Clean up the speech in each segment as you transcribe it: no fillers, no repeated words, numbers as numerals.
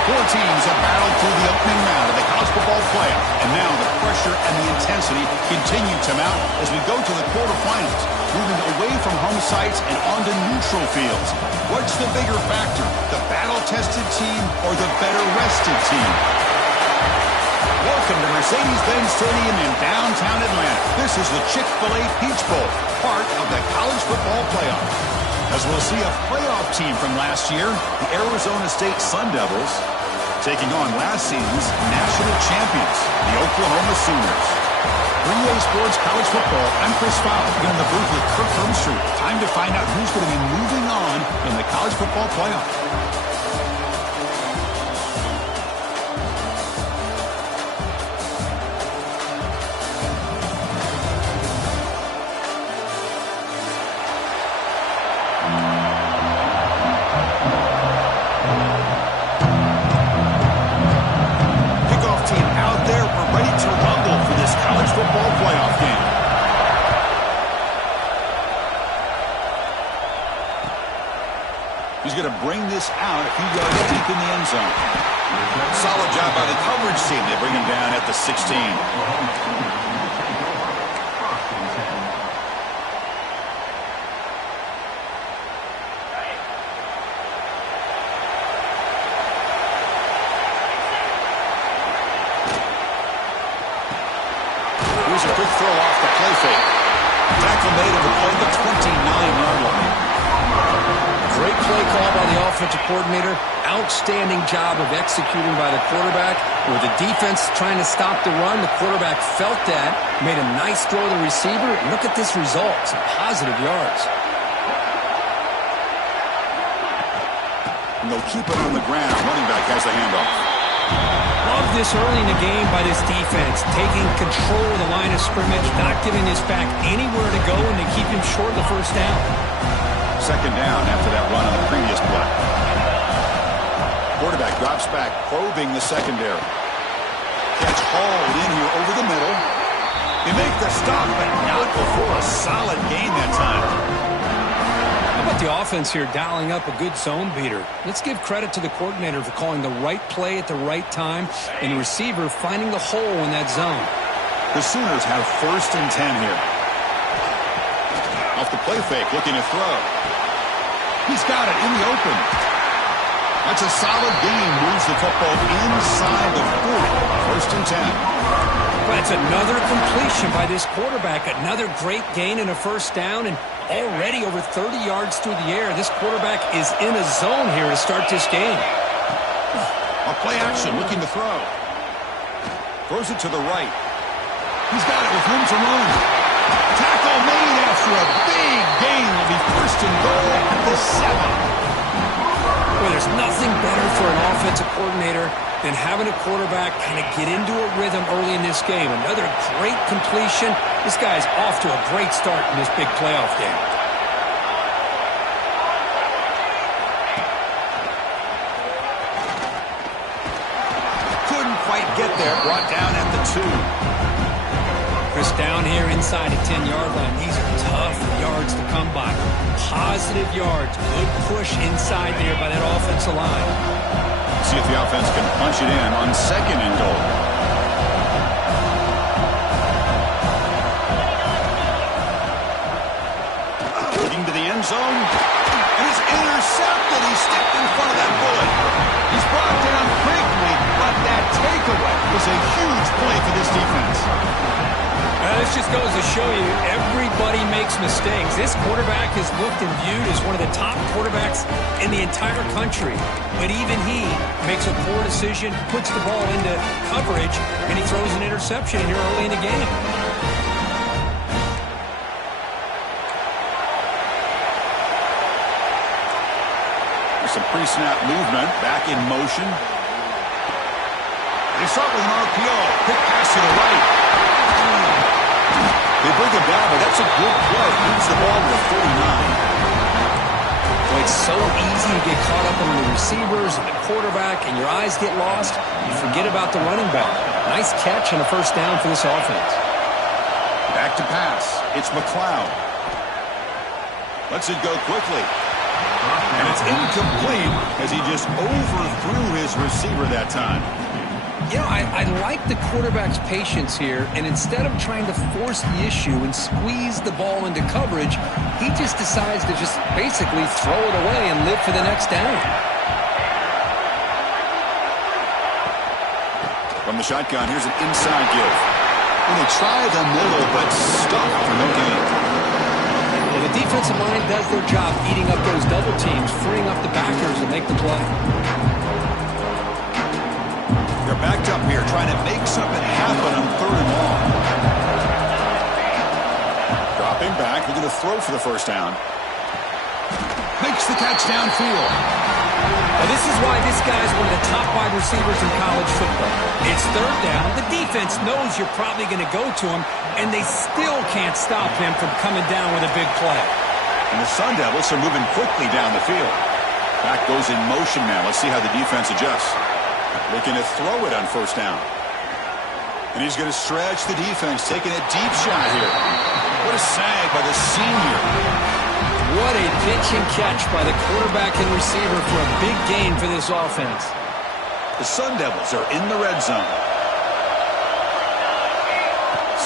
Four teams have battled through the opening round of the college football playoff, and now the pressure and the intensity continue to mount as we go to the quarterfinals, moving away from home sites and onto neutral fields. What's the bigger factor, the battle-tested team or the better-rested team? Welcome to Mercedes-Benz Stadium in downtown Atlanta. This is the Chick-fil-A Peach Bowl, part of the college football playoff. As we'll see a playoff team from last year, the Arizona State Sun Devils, taking on last season's national champions, the Oklahoma Sooners. 3A Sports College Football, I'm Chris Fowler, in the booth with Kirk Hermstreet. Time to find out who's going to be moving on in the college football playoff. He's going to bring this out a few yards deep in the end zone. Solid job by the coverage team. They bring him down at the 16. Here's a quick throw off the play fake. Tackle made at the 29-yard line. Great play call by the offensive coordinator. Outstanding job of executing by the quarterback. With the defense trying to stop the run, the quarterback felt that, made a nice throw to the receiver. Look at this result. Some positive yards. And they'll keep it on the ground. Running back has the handoff. Love this early in the game by this defense. Taking control of the line of scrimmage, not giving this back anywhere to go, and they keep him short of the first down. Second down after that run on the previous play. Quarterback drops back, probing the secondary. Catch hauled in here over the middle. They make the stop, but not before a solid gain that time. How about the offense here dialing up a good zone beater? Let's give credit to the coordinator for calling the right play at the right time and the receiver finding the hole in that zone. The Sooners have 1st and 10 here. Off the play fake, looking to throw. He's got it in the open. That's a solid gain. Moves the football inside the 40. 1st and 10. That's another completion by this quarterback. Another great gain and a first down, and already over 30 yards through the air. This quarterback is in a zone here to start this game. A play action, looking to throw. Throws it to the right. He's got it with room to run. Tackle made after a big gain. Will be 1st and goal at the 7. Well, there's nothing better for an offensive coordinator than having a quarterback kind of get into a rhythm early in this game. Another great completion. This guy's off to a great start in this big playoff game. Couldn't quite get there. Brought down at the 2. Chris, down here inside the 10-yard line. These are tough yards to come by. Positive yards. Good push inside there by that offensive line. See if the offense can punch it in on 2nd and goal. Looking to the end zone. And he's intercepted. He stepped in front of that bullet. He's brought down quickly, but that takeaway was a huge play for this defense. This just goes to show you everybody makes mistakes. This quarterback is looked and viewed as one of the top quarterbacks in the entire country. But even he makes a poor decision, puts the ball into coverage, and he throws an interception here early in the game. There's some pre-snap movement, back in motion. They start with an RPO. Quick pass to the right. They bring him down, but that's a good play. Moves the ball to the 49. Well, it's so easy to get caught up on the receivers and the quarterback, and your eyes get lost. You forget about the running back. Nice catch and a first down for this offense. Back to pass. It's McLeod. Lets it go quickly. And it's incomplete as he just overthrew his receiver that time. You know, I like the quarterback's patience here, and instead of trying to force the issue and squeeze the ball into coverage, he just decides to just basically throw it away and live for the next down. From the shotgun, here's an inside give. And they try the middle, but stuffed for no gain. Well, the defensive line does their job eating up those double teams, freeing up the backers to make the play. They're backed up here, trying to make something happen on 3rd and long. Dropping back, looking to throw for the first down. Makes the catch downfield. Well, this is why this guy's one of the top wide receivers in college football. It's 3rd down. The defense knows you're probably going to go to him, and they still can't stop him from coming down with a big play. And the Sun Devils are moving quickly down the field. Back goes in motion now. Let's see how the defense adjusts. Looking to throw it on 1st down. And he's going to stretch the defense, taking a deep shot here. What a sag by the senior. What a pitch and catch by the quarterback and receiver for a big gain for this offense. The Sun Devils are in the red zone.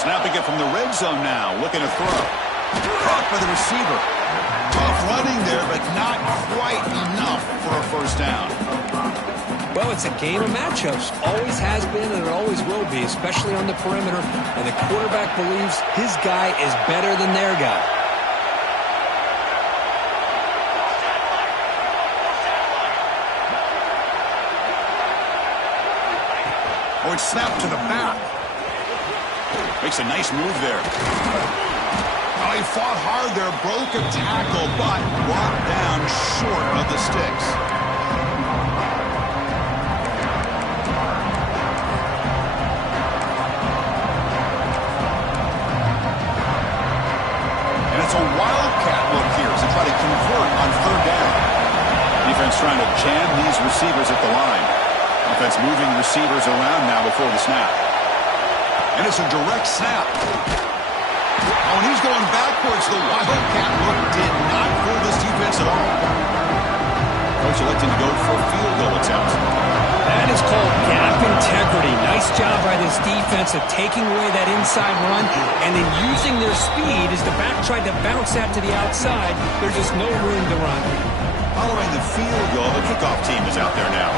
Snapping it from the red zone now, looking to throw. Caught by the receiver. Tough running there, but not quite enough for a 1st down. Well, it's a game of matchups. Always has been and it always will be, especially on the perimeter. And the quarterback believes his guy is better than their guy. Oh, it's snapped to the back. Makes a nice move there. Oh, he fought hard there, broke a tackle, but brought down short of the sticks. And it's a wildcat look here as they try to convert on 3rd down. Defense trying to jam these receivers at the line. Offense moving receivers around now before the snap. And it's a direct snap. Oh, and he's going backwards. The wildcat look did not fool this defense at all. Coach electing to go for a field goal attempt. That is called gap integrity. Nice job by this defense of taking away that inside run and then using their speed as the back tried to bounce that to the outside. There's just no room to run. Following the field goal, the kickoff team is out there now.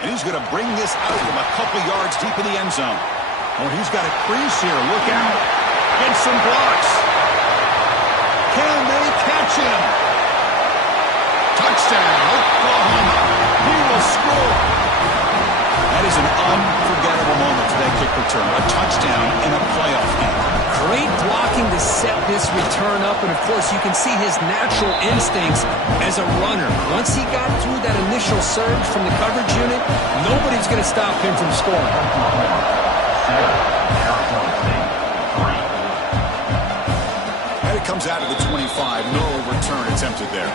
And he's going to bring this out from a couple yards deep in the end zone. Oh, he's got a crease here. Look out. And some blocks. Can they catch him? Touchdown, Oklahoma. He will score. That is an unforgettable moment for that kick return. A touchdown in a playoff game. Great blocking to set this return up, and of course you can see his natural instincts as a runner. Once he got through that initial surge from the coverage unit, nobody's going to stop him from scoring. And it comes out of the 25. No return attempted there.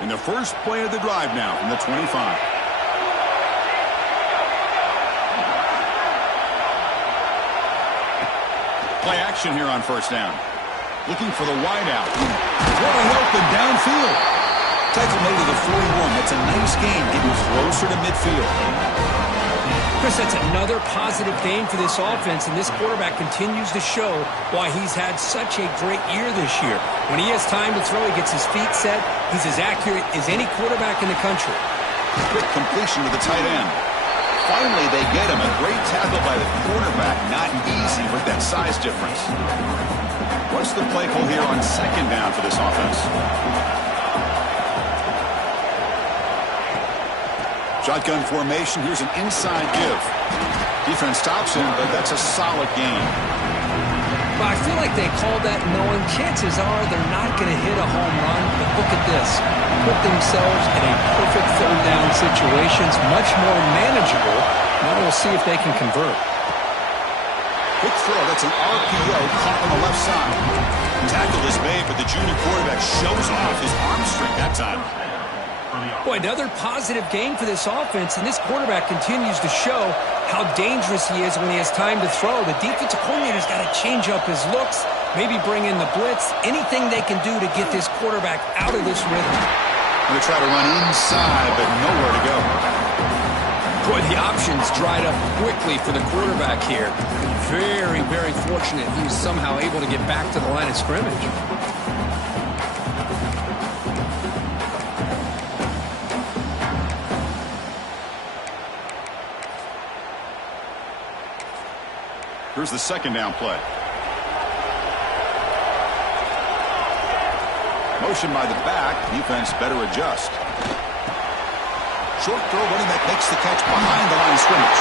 In the first play of the drive now from the 25. Play action here on 1st down. Looking for the wideout. Wide open downfield. Tackle made to the 41. That's a nice gain, getting closer to midfield. Chris, that's another positive game for this offense, and this quarterback continues to show why he's had such a great year this year. When he has time to throw, he gets his feet set. He's as accurate as any quarterback in the country. Quick completion to the tight end. Finally, they get him. A great tackle by the quarterback. Not easy with that size difference. What's the play call here on 2nd down for this offense? Shotgun formation. Here's an inside give. Defense stops him, but that's a solid gain. But I feel like they called that knowing chances are they're not going to hit a home run. But look at this. Put themselves in a perfect 3rd down situation. It's much more manageable. Now we'll see if they can convert. Quick throw. That's an RPO caught on the left side. Tackle is made, but the junior quarterback shows off his arm strength that time. Boy, another positive game for this offense, and this quarterback continues to show how dangerous he is when he has time to throw. The defensive coordinator's got to change up his looks, maybe bring in the blitz, anything they can do to get this quarterback out of this rhythm. Going to try to run inside, but nowhere to go. Boy, the options dried up quickly for the quarterback here. Very, very fortunate he was somehow able to get back to the line of scrimmage. Here's the second down play. Motion by the back. Defense better adjust. Short throw, running back makes the catch behind the line of scrimmage.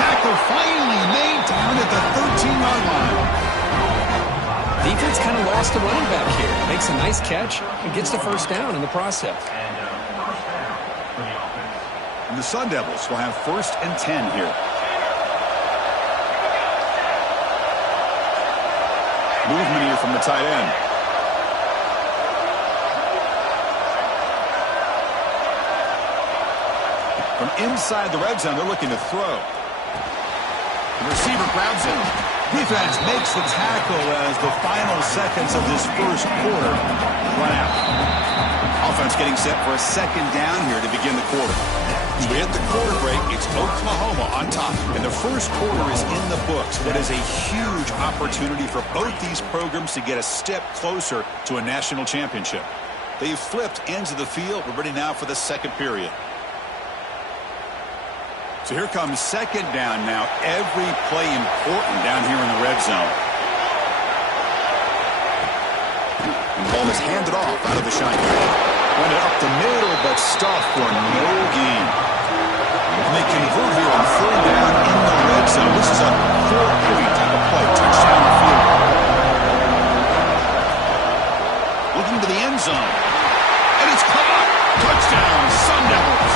Tackle finally made down at the 13-yard line. Defense kind of lost the running back here. Makes a nice catch and gets the first down in the process. And the Sun Devils will have 1st and 10 here. Movement here from the tight end. From inside the red zone, they're looking to throw. The receiver grabs it. Defense makes the tackle as the final seconds of this first quarter run out. Offense getting set for a second down here to begin the quarter. As we hit the quarter break, it's Oklahoma on top. And the first quarter is in the books. What is a huge opportunity for both these programs to get a step closer to a national championship. They've flipped ends of the field. We're ready now for the second period. So here comes second down now. Every play important down here in the red zone. And the ball is handed off out of the shotgun. Run it up the middle, but stuffed for no gain. And they convert here on 3rd down in the red zone. This is a 4-point type of play. Touchdown field. Looking to the end zone. And it's caught. Touchdown, Sun Devils.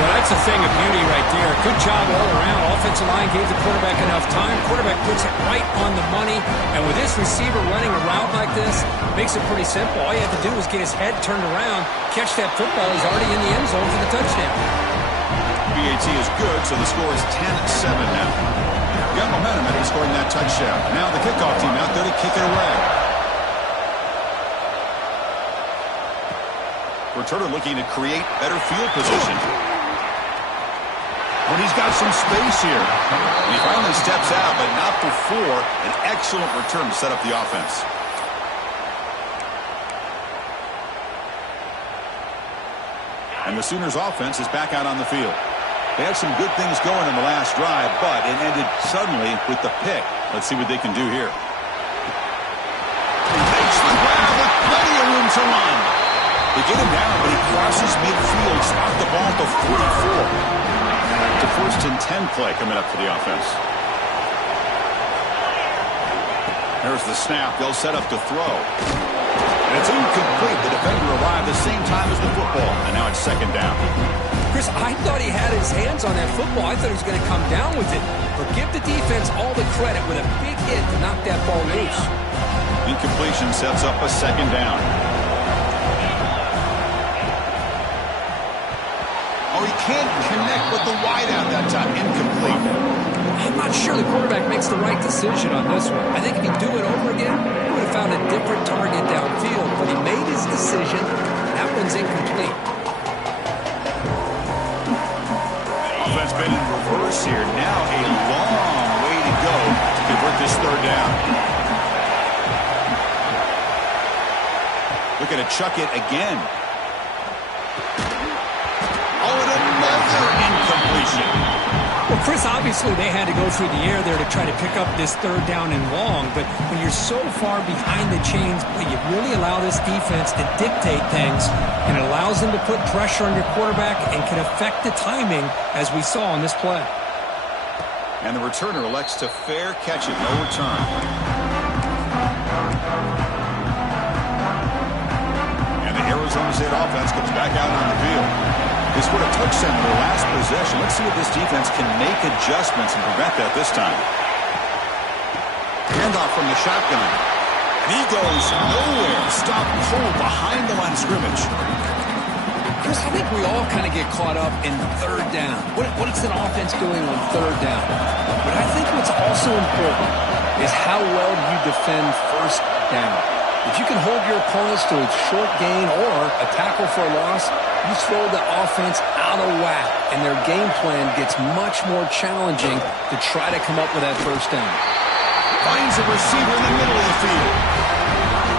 Well, that's a thing of beauty right there. Good job all around. Offensive line gave the quarterback enough time. Quarterback puts it right on the money. And with this receiver running a route like this, makes it pretty simple. All you have to do is get his head turned around, catch that football. He's already in the end zone for the touchdown. BAT is good, so the score is 10-7 now. Got momentum after scoring that touchdown. Now the kickoff team out there to kick it away. Returner looking to create better field position. When he's got some space here. And he finally steps out, but not before an excellent return to set up the offense. And the Sooners offense is back out on the field. They had some good things going in the last drive, but it ended suddenly with the pick. Let's see what they can do here. He makes the grab with plenty of room to run. They get him down, but he crosses midfield, spot the ball to 44. The 1st and 10 play coming up for the offense. There's the snap. They'll set up to throw. And it's incomplete. The defender arrived the same time as the football. And now it's 2nd down. Chris, I thought he had his hands on that football. I thought he was going to come down with it. But give the defense all the credit with a big hit to knock that ball loose. Incompletion sets up a 2nd down. Oh, he can't connect with the wideout that time. Incomplete. I'm not sure the quarterback makes the right decision on this one. I think if he'd do it over again, he would have found a different target downfield. But he made his decision. That one's incomplete. Offense been in reverse here. Now a long way to go to convert this 3rd down. Looking to chuck it again. Oh, and another incompletion. Well, Chris, obviously they had to go through the air there to try to pick up this 3rd down and long, but when you're so far behind the chains, you really allow this defense to dictate things, and it allows them to put pressure on your quarterback and can affect the timing, as we saw on this play. And the returner elects to fair catch it, no return. And the Arizona State offense comes back out on the field. They scored a touchdown in their last possession. Let's see if this defense can make adjustments and prevent that this time. Handoff from the shotgun. And he goes nowhere. Stop cold behind the line of scrimmage. Chris, I think we all kind of get caught up in third down. What is an offense doing on third down? But I think what's also important is how well you defend first down. If you can hold your opponents to a short gain or a tackle for a loss, you throw the offense out of whack, and their game plan gets much more challenging to try to come up with that first down. Finds a receiver in the middle of the field.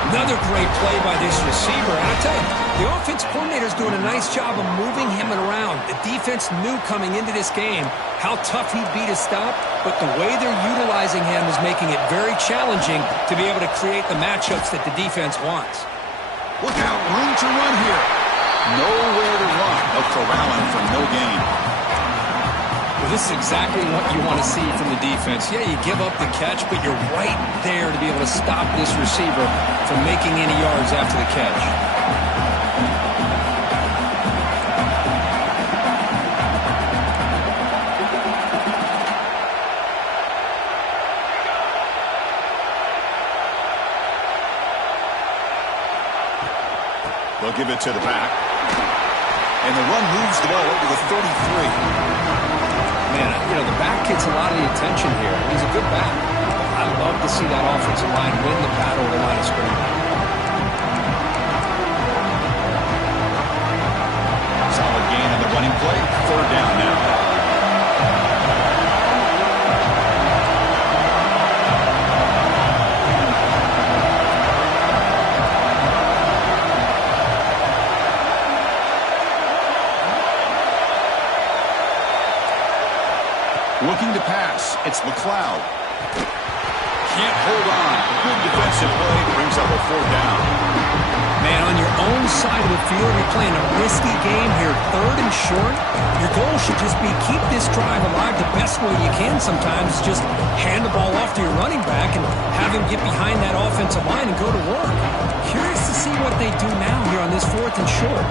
Another great play by this receiver. And I tell you, the offense coordinator is doing a nice job of moving him around. The defense knew coming into this game how tough he'd be to stop, but the way they're utilizing him is making it very challenging to be able to create the matchups that the defense wants. Look out, room to run here. Nowhere to run. They'll corral him for no gain. Well, this is exactly what you want to see from the defense. Yeah, you give up the catch, but you're right there to be able to stop this receiver from making any yards after the catch. They'll give it to the back. And the run moves the ball over the 33. Man, the back gets a lot of the attention here. He's a good back. I'd love to see that offensive line win the battle of the line of scrimmage. Solid gain on the running play. Third down now. Looking to pass. It's McLeod. Can't hold on. Good defensive play. Brings up a fourth down. Man, on your own side of the field, you're playing a risky game here. Third and short. Your goal should just be keep this drive alive the best way you can sometimes. Just hand the ball off to your running back and have him get behind that offensive line and go to work. Curious to see what they do now here on this fourth and short.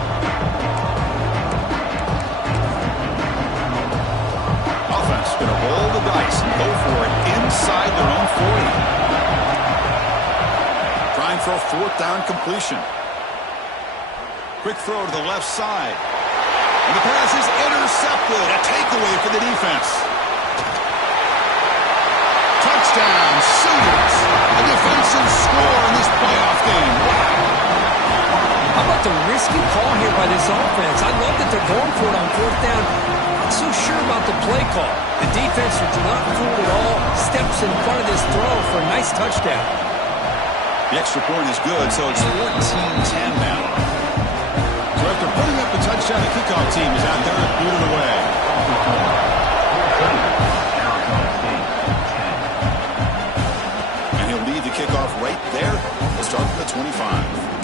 Going to roll the dice and go for it inside their own 40. Trying for a fourth down completion. Quick throw to the left side. And the pass is intercepted. A takeaway for the defense. Touchdown, Sooners. A defensive score in this playoff game. Wow. How about the risky call here by this offense? I love that they're going for it on fourth down. Not so sure about the play call. The defense was not fooled at all. Steps in front of this throw for a nice touchdown. The extra point is good, so it's 14-10 now. So after putting up the touchdown, the kickoff team is out there and boot it away. And he'll lead the kickoff right there. We'll start from the 25.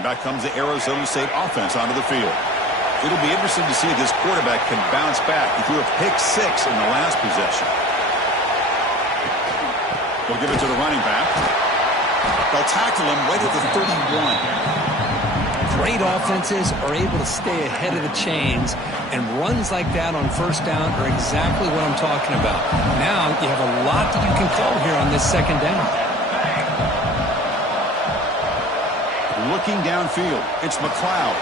Back comes the Arizona State offense onto the field. It'll be interesting to see if this quarterback can bounce back. He threw a pick six in the last possession. They'll give it to the running back. They'll tackle him right at the 31. Great offenses are able to stay ahead of the chains, and runs like that on first down are exactly what I'm talking about. Now you have a lot that you can call here on this second down. Looking downfield, it's McLeod.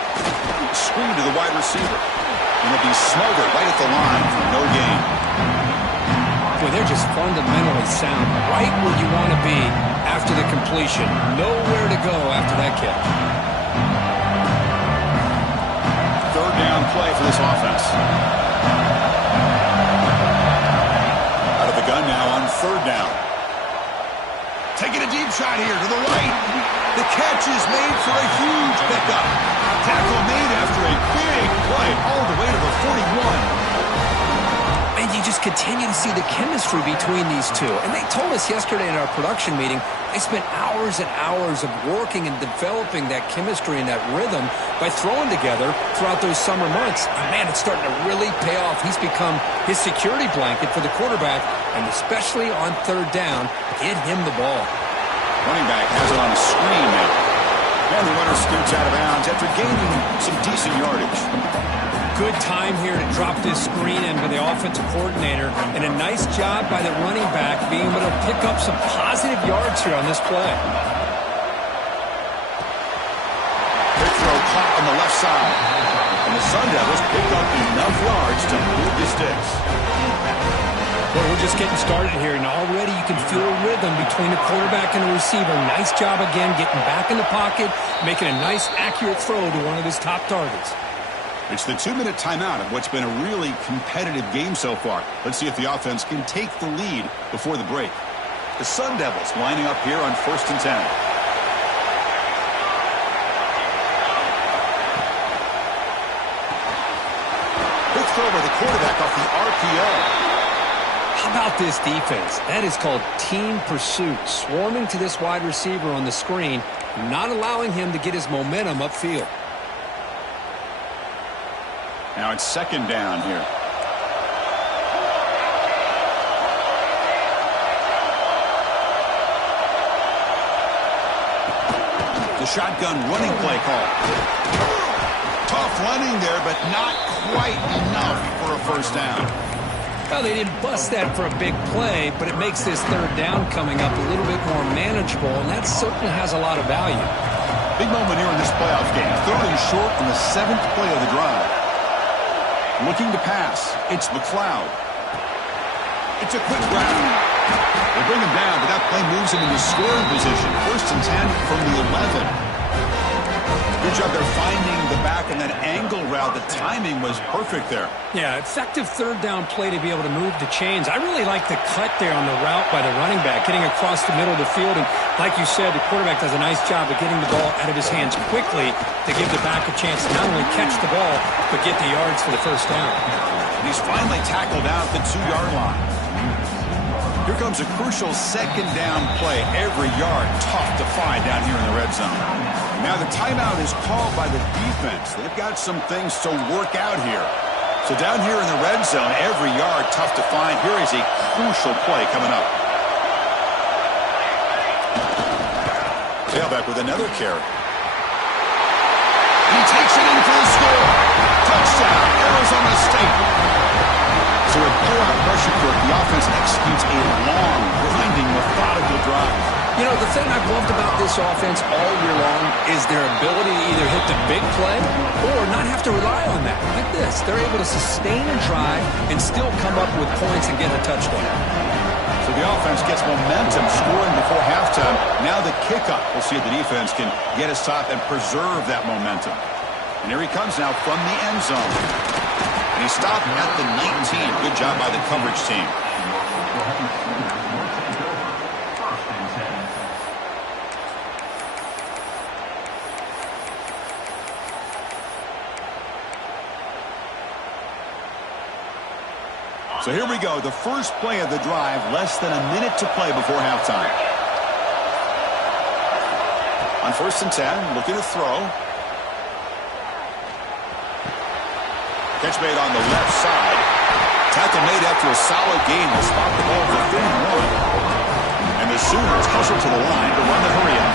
Screen to the wide receiver. And it'll be smothered right at the line for no gain. Boy, they're just fundamentally sound. Right where you want to be after the completion. Nowhere to go after that catch. Third down play for this offense. Out of the gun now on third down. Taking a deep shot here to the right. The catch is made for a huge pickup. Tackle made after a big play all the way to the 41. And you just just continue to see the chemistry between these two. And they told us yesterday in our production meeting, they spent hours and hours of working and developing that chemistry and that rhythm by throwing together throughout those summer months. And man, it's starting to really pay off. He's become his security blanket for the quarterback, and especially on third down, get him the ball. Running back has it on a screen now. And the runner scoots out of bounds after gaining some decent yardage. Good time here to drop this screen in by the offensive coordinator, and a nice job by the running back being able to pick up some positive yards here on this play. Quick throw caught on the left side. And the Sun Devils picked up enough yards to move the sticks. Well, we're just getting started here, and already you can feel a rhythm between the quarterback and the receiver. Nice job again getting back in the pocket, making a nice, accurate throw to one of his top targets. It's the 2-minute timeout of what's been a really competitive game so far. Let's see if the offense can take the lead before the break. The Sun Devils lining up here on 1st and 10. Quick throw by the quarterback off the RPO. How about this defense? That is called team pursuit. Swarming to this wide receiver on the screen, not allowing him to get his momentum upfield. Now it's 2nd down here. The shotgun running play call. Tough running there, but not quite enough for a 1st down. Well, they didn't bust that for a big play, but it makes this 3rd down coming up a little bit more manageable, and that certainly has a lot of value. Big moment here in this playoff game. 3rd and short on the 7th play of the drive. Looking to pass. It's McLeod. It's a quick route. They bring him down, but that play moves him into scoring position. 1st and 10 from the 11. Good job there finding the back on that angle route. The timing was perfect there. Yeah, effective 3rd down play to be able to move the chains. I really like the cut there on the route by the running back, getting across the middle of the field. And like you said, the quarterback does a nice job of getting the ball out of his hands quickly to give the back a chance to not only catch the ball, but get the yards for the 1st down. And he's finally tackled out at the 2-yard line. Here comes a crucial 2nd down play. Every yard tough to find down here in the red zone. Now the timeout is called by the defense. They've got some things to work out here. So down here in the red zone, every yard tough to find. Here is a crucial play coming up. Tailback with another carry. He takes it in for the score. Touchdown, Arizona State. So with blowout pressure cook, the offense executes a long, grinding, methodical drive. You know, the thing I've loved about this offense all year long is their ability to either hit the big play or not have to rely on that. Like this, they're able to sustain a drive and still come up with points and get a touchdown. So the offense gets momentum, scoring before halftime. Now the kickoff. We'll see if the defense can get a stop and preserve that momentum. And here he comes now from the end zone. And he stopped at the 19. Good job by the coverage team. So here we go, the first play of the drive, less than a minute to play before halftime. On 1st and 10, looking to throw. Catch made on the left side. Tackle made after a solid gain. Will spot the ball for 31. And the Sooners hustle to the line to run the hurry-up.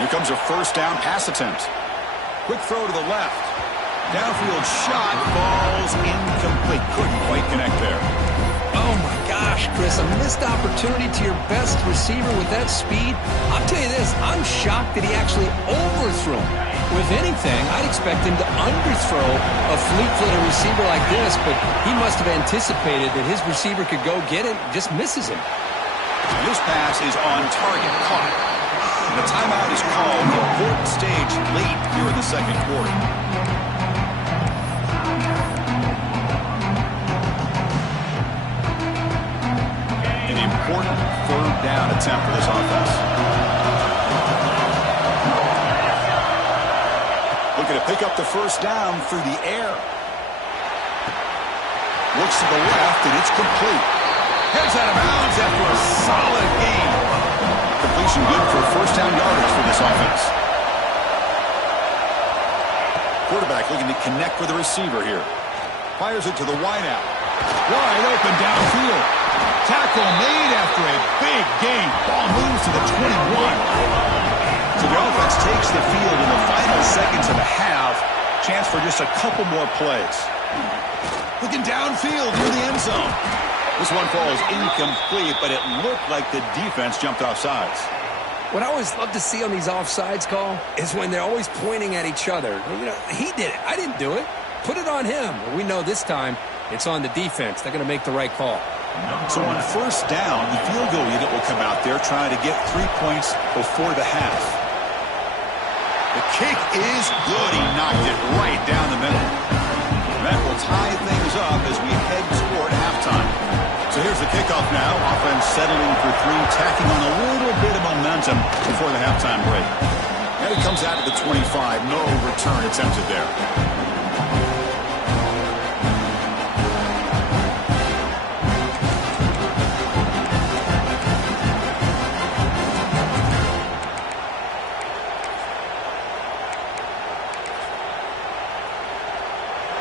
Here comes a 1st down pass attempt. Quick throw to the left. Downfield shot falls incomplete. Couldn't quite connect there. Oh, my gosh, Chris, a missed opportunity to your best receiver with that speed. I'll tell you this, I'm shocked that he actually overthrew him. With anything, I'd expect him to underthrow a fleet-footed receiver like this, but he must have anticipated that his receiver could go get it, just misses him. This pass is on target, caught. And the timeout is called. Important stage late here in the 2nd quarter. An important 3rd down attempt for this offense. Looking to pick up the 1st down through the air. Looks to the left, and it's complete. Heads out of bounds after a solid gain. Completion good for first down yardage for this offense. Quarterback looking to connect with the receiver here. Fires it to the wideout. Wide open downfield. Tackle made after a big gain. Ball moves to the 21. So the offense takes the field in the final seconds of the half. Chance for just a couple more plays. Looking downfield near the end zone. This one falls incomplete, but it looked like the defense jumped off sides. What I always love to see on these offsides call is when they're always pointing at each other. You know, he did it. I didn't do it. Put it on him. We know this time it's on the defense. They're going to make the right call. So on first down, the field goal unit will come out there trying to get 3 points before the half. The kick is good. He knocked it right down the middle. That will tie things up as we head toward halftime. So here's the kickoff now. Offense settling for 3, tacking on a little bit of momentum before the halftime break. And it comes out to the 25. No return attempted there.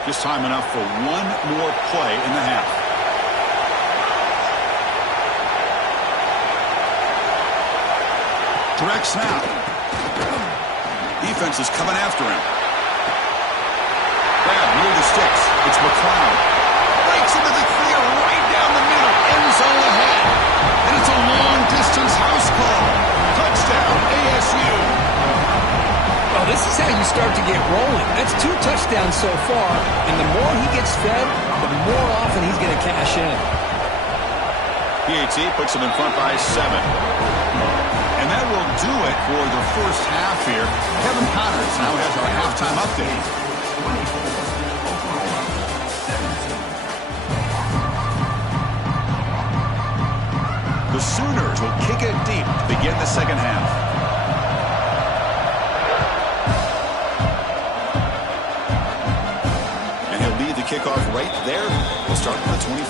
Just time enough for one more play in the half. Direct snap. Defense is coming after him. Grab near the sticks. It's McLeod. Breaks into the clear right down the middle. End zone ahead. And it's a long-distance house call. Touchdown, ASU. Well, this is how you start to get rolling. That's 2 touchdowns so far, and the more he gets fed, the more often he's going to cash in. PAT puts him in front by 7. And that will do it for the first half here. Kevin Connors now has our halftime update. The Sooners will kick it deep to begin the second half. Kickoff right there. We'll start with the 25.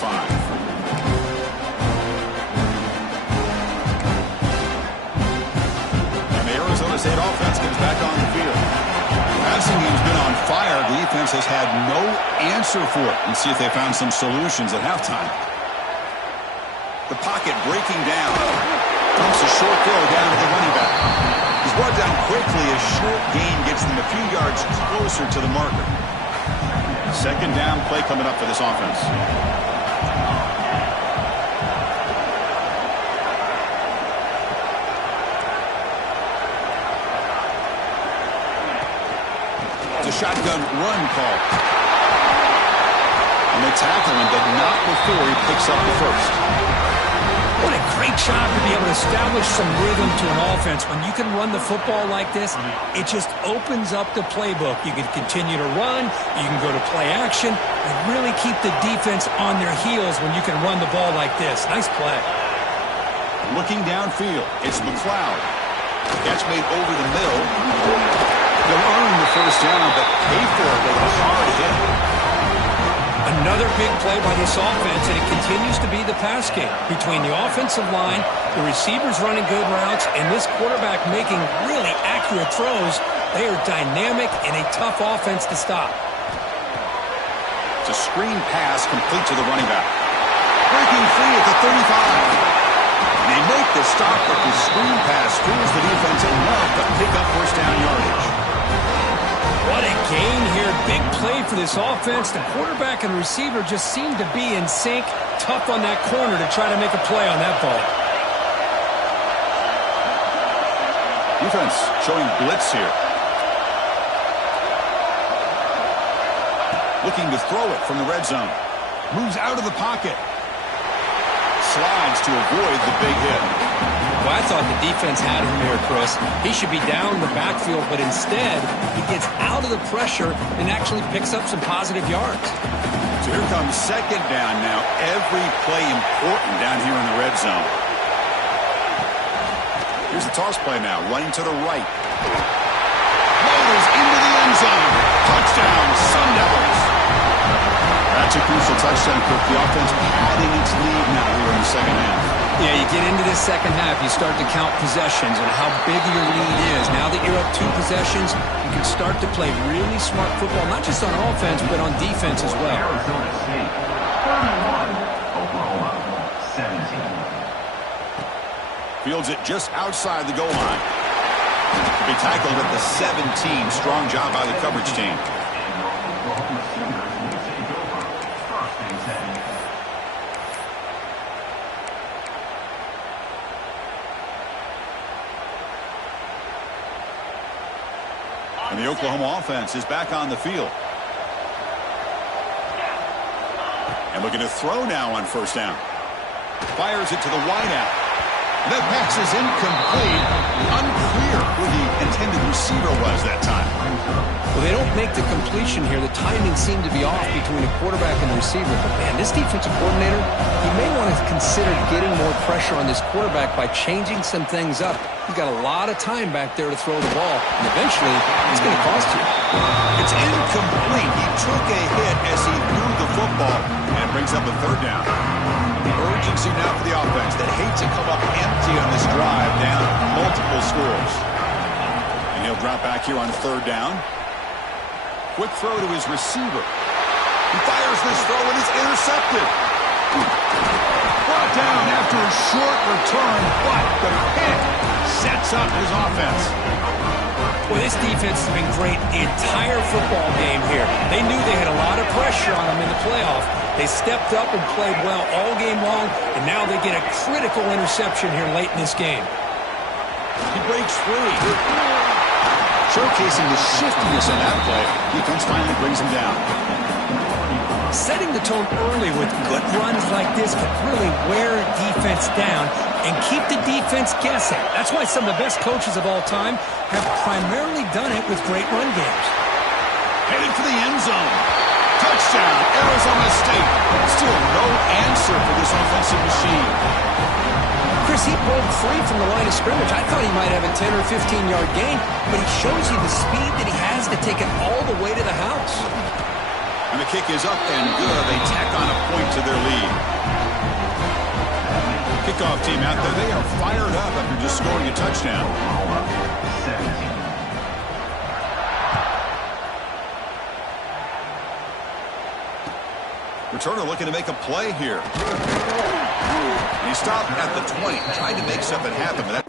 And the Arizona State offense gets back on the field. Passing game's been on fire. The defense has had no answer for it. Let's see if they found some solutions at halftime. The pocket breaking down. Dumps a short throw down to the running back. He's brought down quickly. A short gain gets them a few yards closer to the marker. Second down play coming up for this offense. It's a shotgun run call. And they tackle him, but not before he picks up the first. What a great job to be able to establish some rhythm to an offense. When you can run the football like this, it just opens up the playbook. You can continue to run, you can go to play action, and really keep the defense on their heels when you can run the ball like this. Nice play. Looking downfield, it's McLeod. Catch made over the middle. They'll earn the first down, but pay for it with a hard hit. Another big play by this offense, and it continues to be the pass game. Between the offensive line, the receivers running good routes, and this quarterback making really accurate throws, they are dynamic and a tough offense to stop. It's a screen pass complete to the running back. Breaking free at the 35. And they make the stop, but the screen pass fools the defense enough to pick up first down yardage. What a gain here. Big play for this offense. The quarterback and the receiver just seem to be in sync. Tough on that corner to try to make a play on that ball. Defense showing blitz here. Looking to throw it from the red zone. Moves out of the pocket. Slides to avoid the big hit. Well, I thought the defense had him there, Chris. He should be down in the backfield, but instead, he gets out of the pressure and actually picks up some positive yards. So here comes second down now. Every play important down here in the red zone. Here's the toss play now, running to the right. Floaters into the end zone. Touchdown, Sun Devils. That's That's a crucial touchdown, Cook. The offense padding its lead now here in the second half. Yeah, you get into this second half, you start to count possessions and how big your lead is. Now that you're up 2 possessions, you can start to play really smart football, not just on offense, but on defense as well. Arizona State, 31, Oklahoma, 17. Fields it just outside the goal line. He tackled at the 17. Strong job by the coverage team. And the Oklahoma offense is back on the field. And looking to throw now on first down. Fires it to the wideout. That pass is incomplete. Unclear who the intended receiver was that time. Well, they don't make the completion here. The timing seemed to be off between a quarterback and the receiver. But, man, this defensive coordinator, he may want to consider getting more pressure on this quarterback by changing some things up. He's got a lot of time back there to throw the ball, and eventually it's going to cost you. It's incomplete. He took a hit as he threw the football and brings up a third down. Urgency now for the offense that hate to come up empty on this drive, down multiple scores. And he'll drop back here on third down. Quick throw to his receiver. He fires this throw and it's intercepted. Brought down after a short return, but the pick sets up his offense. Well, this defense has been great the entire football game here. They knew they had a lot of pressure on them in the playoff. They stepped up and played well all game long, and now they get a critical interception here late in this game. He breaks free. Showcasing the shiftiness in that play. Defense finally brings him down. Setting the tone early with good runs like this can really wear defense down and keep the defense guessing. That's why some of the best coaches of all time have primarily done it with great run games. Headed for the end zone. Touchdown, Arizona State. Still no answer for this offensive machine. Chris, he broke free from the line of scrimmage. I thought he might have a 10 or 15-yard gain, but he shows you the speed that he has to take it all the way to the house. And the kick is up and good. They tack on a point to their lead. Kickoff team out there. They are fired up after just scoring a touchdown. Returner looking to make a play here. And he stopped at the 20, trying to make something happen. But